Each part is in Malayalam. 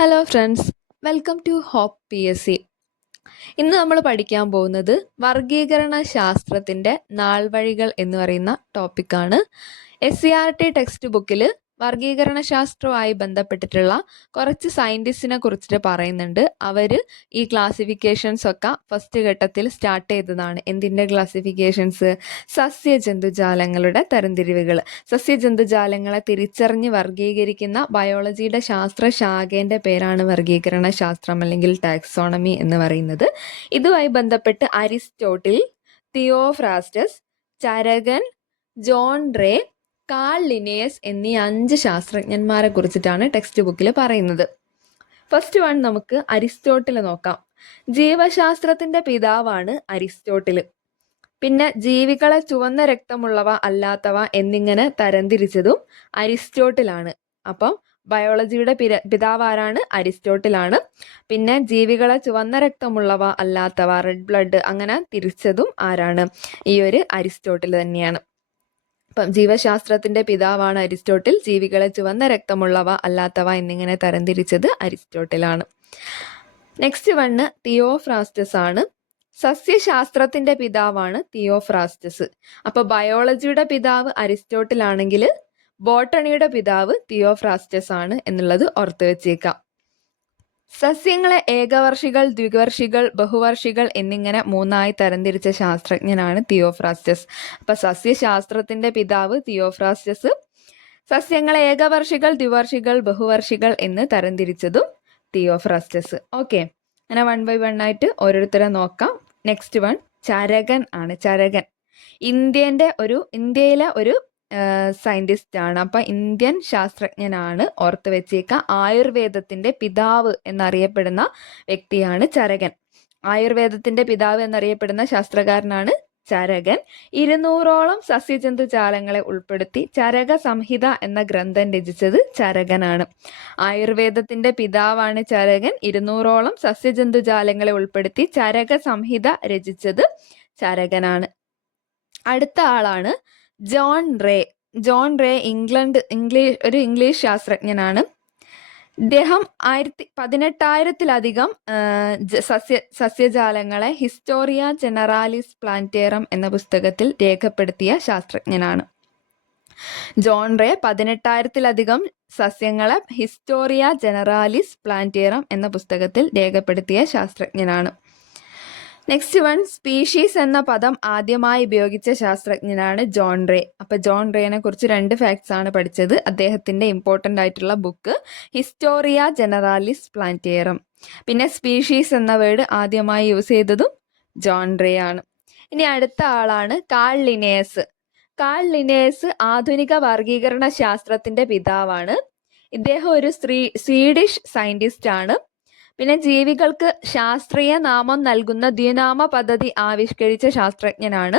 Hello friends welcome to hope P S C ഇന്ന് നമ്മൾ പഠിക്കാൻ പോകുന്നത് വർഗീകരണ ശാസ്ത്രത്തിന്റെ നാൾവഴികൾ എന്ന് പറയുന്ന ടോപ്പിക്കാണ് S C R T text ബുക്കിൽ വർഗീകരണ ശാസ്ത്രവുമായി ബന്ധപ്പെട്ടിട്ടുള്ള കുറച്ച് സയന്റിസ്റ്റിനെ കുറിച്ചിട്ട് പറയുന്നുണ്ട്. അവർ ഈ ക്ലാസിഫിക്കേഷൻസ് ഒക്കെ ഫസ്റ്റ് ഘട്ടത്തിൽ സ്റ്റാർട്ട് ചെയ്തതാണ്. എന്തിന്റെ ക്ലാസിഫിക്കേഷൻസ് സസ്യജന്തുജാലങ്ങളുടെ തരംതിരിവുകൾ. സസ്യജന്തുജാലങ്ങളെ തിരിച്ചറിഞ്ഞ് വർഗീകരിക്കുന്ന ബയോളജിയുടെ ശാസ്ത്ര ശാഖേന്റെ പേരാണ് വർഗീകരണ ശാസ്ത്രം അല്ലെങ്കിൽ ടാക്സോണമി എന്ന് പറയുന്നത്. ഇതുമായി ബന്ധപ്പെട്ട് Aristotle Theophrastus Charaka John Ray Carl Linnaeus എന്നീ അഞ്ച് ശാസ്ത്രജ്ഞന്മാരെ കുറിച്ചിട്ടാണ് ടെക്സ്റ്റ് ബുക്കിൽ പറയുന്നത്. ഫസ്റ്റ് വൺ നമുക്ക് അരിസ്റ്റോട്ടിൽ നോക്കാം. ജീവശാസ്ത്രത്തിന്റെ പിതാവാണ് അരിസ്റ്റോട്ടിൽ പിന്നെ ജീവികളെ ചുവന്ന രക്തമുള്ളവ അല്ലാത്തവ എന്നിങ്ങനെ തരംതിരിച്ചതും അരിസ്റ്റോട്ടിലാണ്. അപ്പം ബയോളജിയുടെ പിര പിതാവാരാണ് അരിസ്റ്റോട്ടിലാണ്. പിന്നെ ജീവികളെ ചുവന്ന രക്തമുള്ളവ അല്ലാത്തവ റെഡ് ബ്ലഡ് അങ്ങനെ തിരിച്ചതും ആരാണ്? ഈ ഒരു അരിസ്റ്റോട്ടിൽ തന്നെയാണ്. ഇപ്പം ജീവശാസ്ത്രത്തിന്റെ പിതാവാണ് അരിസ്റ്റോട്ടിൽ ജീവികളെ ചുവന്ന രക്തമുള്ളവ അല്ലാത്തവ എന്നിങ്ങനെ തരംതിരിച്ചത് അരിസ്റ്റോട്ടിലാണ്. നെക്സ്റ്റ് വണ്ണ് തിയോഫ്രാസ്റ്റസ് ആണ്. സസ്യശാസ്ത്രത്തിന്റെ പിതാവാണ് തിയോഫ്രാസ്റ്റസ്. അപ്പൊ ബയോളജിയുടെ പിതാവ് അരിസ്റ്റോട്ടിൽ ആണെങ്കിൽ ബോട്ടണിയുടെ പിതാവ് തിയോഫ്രാസ്റ്റസ് ആണ് എന്നുള്ളത് ഓർത്ത് വെച്ചേക്കാം. സസ്യങ്ങളെ ഏകവർഷികൾ ദ്വിവർഷികൾ ബഹുവർഷികൾ എന്നിങ്ങനെ മൂന്നായി തരംതിരിച്ച ശാസ്ത്രജ്ഞനാണ് തിയോഫ്രാസ്റ്റസ്. അപ്പൊ സസ്യശാസ്ത്രത്തിന്റെ പിതാവ് തിയോഫ്രാസ്റ്റസ് സസ്യങ്ങളെ ഏകവർഷികൾ ദ്വിവർഷികൾ ബഹുവർഷികൾ എന്ന് തരംതിരിച്ചതും തിയോഫ്രാസ്റ്റസ്. ഓക്കെ. അങ്ങനെ വൺ ബൈ വൺ ആയിട്ട് ഓരോരുത്തരെ നോക്കാം. നെക്സ്റ്റ് വൺ ചരകൻ ആണ്. ചരകൻ. ഇന്ത്യന്റെ ഒരു ഇന്ത്യയിലെ ഒരു സയന്റിസ്റ്റ് ആണ് അപ്പം ഇന്ത്യൻ ശാസ്ത്രജ്ഞനാണ് ഓർത്ത് വെച്ചേക്കുക ആയുർവേദത്തിന്റെ പിതാവ് എന്നറിയപ്പെടുന്ന വ്യക്തിയാണ് ചരകൻ. ആയുർവേദത്തിന്റെ പിതാവ് എന്നറിയപ്പെടുന്ന ശാസ്ത്രകാരനാണ് ചരകൻ. ഇരുന്നൂറോളം സസ്യജന്തുജാലങ്ങളെ ഉൾപ്പെടുത്തി ചരക സംഹിത എന്ന ഗ്രന്ഥം രചിച്ചത് ചരകനാണ്. ആയുർവേദത്തിന്റെ പിതാവാണ് ചരകൻ. ഇരുന്നൂറോളം സസ്യജന്തുജാലങ്ങളെ ഉൾപ്പെടുത്തി ചരക സംഹിത രചിച്ചത് ചരകനാണ്. അടുത്ത ആളാണ് John Ray John Ray England English ഒരു ഇംഗ്ലീഷ് ശാസ്ത്രജ്ഞനാണ്. ഇദ്ദേഹം ആയിരത്തി പതിനെട്ടായിരത്തിലധികം സസ്യ സസ്യജാലങ്ങളെ ഹിസ്റ്റോറിയ ജനറാലിസ് പ്ലാന്റേറം എന്ന പുസ്തകത്തിൽ രേഖപ്പെടുത്തിയ ശാസ്ത്രജ്ഞനാണ്. ജോൺ റേ പതിനെട്ടായിരത്തിലധികം സസ്യങ്ങളെ ഹിസ്റ്റോറിയ ജനറാലിസ് പ്ലാന്റേറം എന്ന പുസ്തകത്തിൽ രേഖപ്പെടുത്തിയ ശാസ്ത്രജ്ഞനാണ്. നെക്സ്റ്റ് വൺ സ്പീഷീസ് എന്ന പദം ആദ്യമായി ഉപയോഗിച്ച ശാസ്ത്രജ്ഞനാണ് ജോൺ റേ. അപ്പൊ ജോൺ റേനെ കുറിച്ച് രണ്ട് ഫാക്ട്സ് ആണ് പഠിച്ചത്. അദ്ദേഹത്തിന്റെ ഇമ്പോർട്ടന്റ് ആയിട്ടുള്ള ബുക്ക് ഹിസ്റ്റോറിയ ജനറാലിസ് പ്ലാന്റിയറും പിന്നെ സ്പീഷീസ് എന്ന വേർഡ് ആദ്യമായി യൂസ് ചെയ്തതും ജോൺ റേ ആണ്. ഇനി അടുത്ത ആളാണ് കാൾ ലിനേസ് കാൾ ലിനേസ് ആധുനിക വർഗീകരണ ശാസ്ത്രത്തിന്റെ പിതാവാണ്. ഇദ്ദേഹം ഒരു സ്ത്രീ സ്വീഡിഷ് സയന്റിസ്റ്റ് ആണ്. പിന്നെ ജീവികൾക്ക് ശാസ്ത്രീയ നാമം നൽകുന്ന ദ്വിനാമ പദ്ധതി ആവിഷ്കരിച്ച ശാസ്ത്രജ്ഞനാണ്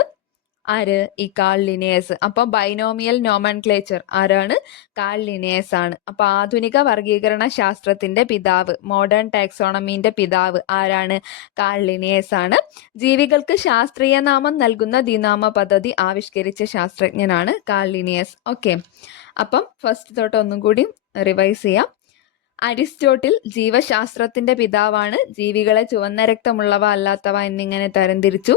ആര്? ഈ കാൾ ലിനേഴ്സ് അപ്പൊ ബൈനോമിയൽ നോമൻക്ലേച്ചർ ആരാണ്? കാൾ ലിനേഴ്സ് ആണ്. അപ്പൊ ആധുനിക വർഗീകരണ ശാസ്ത്രത്തിന്റെ പിതാവ് മോഡേൺ ടാക്സോണമിന്റെ പിതാവ് ആരാണ്? കാൾ ലിനേഴ്സ് ആണ്. ജീവികൾക്ക് ശാസ്ത്രീയ നാമം നൽകുന്ന ദ്വിനാമ പദ്ധതി ആവിഷ്കരിച്ച ശാസ്ത്രജ്ഞനാണ് കാൾ ലിനേഴ്സ് ഓക്കെ. അപ്പം ഫസ്റ്റ് തൊട്ട് ഒന്നും കൂടി റിവൈസ് ചെയ്യാം. അരിസ്റ്റോട്ടിൽ ജീവശാസ്ത്രത്തിന്റെ പിതാവാണ്. ജീവികളെ ചുവന്ന രക്തമുള്ളവ അല്ലാത്തവ എന്നിങ്ങനെ തരംതിരിച്ചു.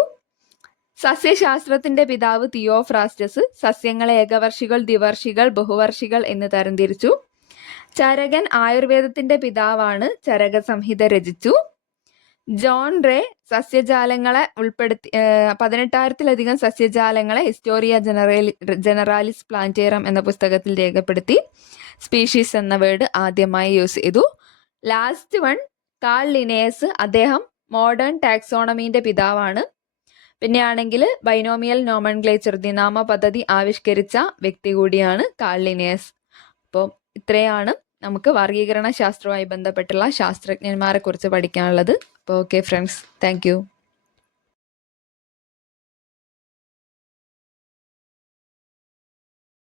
സസ്യശാസ്ത്രത്തിന്റെ പിതാവ് തിയോഫ്രാസ്റ്റസ് സസ്യങ്ങളെ ഏകവർഷികൾ ദ്വിവർഷികൾ ബഹുവർഷികൾ എന്ന് തരംതിരിച്ചു. ചരകൻ ആയുർവേദത്തിന്റെ പിതാവാണ് ചരക സംഹിത രചിച്ചു. ജോൺ റേ സസ്യജാലങ്ങളെ ഉൾപ്പെടുത്തി പതിനെട്ടായിരത്തിലധികം സസ്യജാലങ്ങളെ ഹിസ്റ്റോറിയ ജനറേലി ജനറാലിസ് പ്ലാന്റേറം എന്ന പുസ്തകത്തിൽ രേഖപ്പെടുത്തി സ്പീഷീസ് എന്ന വേർഡ് ആദ്യമായി യൂസ് ചെയ്തു. ലാസ്റ്റ് വൺ കാൾ ലിനേസ് അദ്ദേഹം മോഡേൺ ടാക്സോണമീന്റെ പിതാവാണ്. പിന്നെയാണെങ്കിൽ ബൈനോമിയൽ നോമൻഗ്ലേച്ചർ ദിനാമ പദ്ധതി ആവിഷ്കരിച്ച വ്യക്തി കൂടിയാണ് കാൾ ലിനേസ് അപ്പോൾ ഇത്രയാണ് നമുക്ക് വർഗീകരണ ശാസ്ത്രവുമായി ബന്ധപ്പെട്ടുള്ള ശാസ്ത്രജ്ഞന്മാരെ കുറിച്ച് പഠിക്കാനുള്ളത്. അപ്പോൾ ഓക്കെ ഫ്രണ്ട്സ് താങ്ക്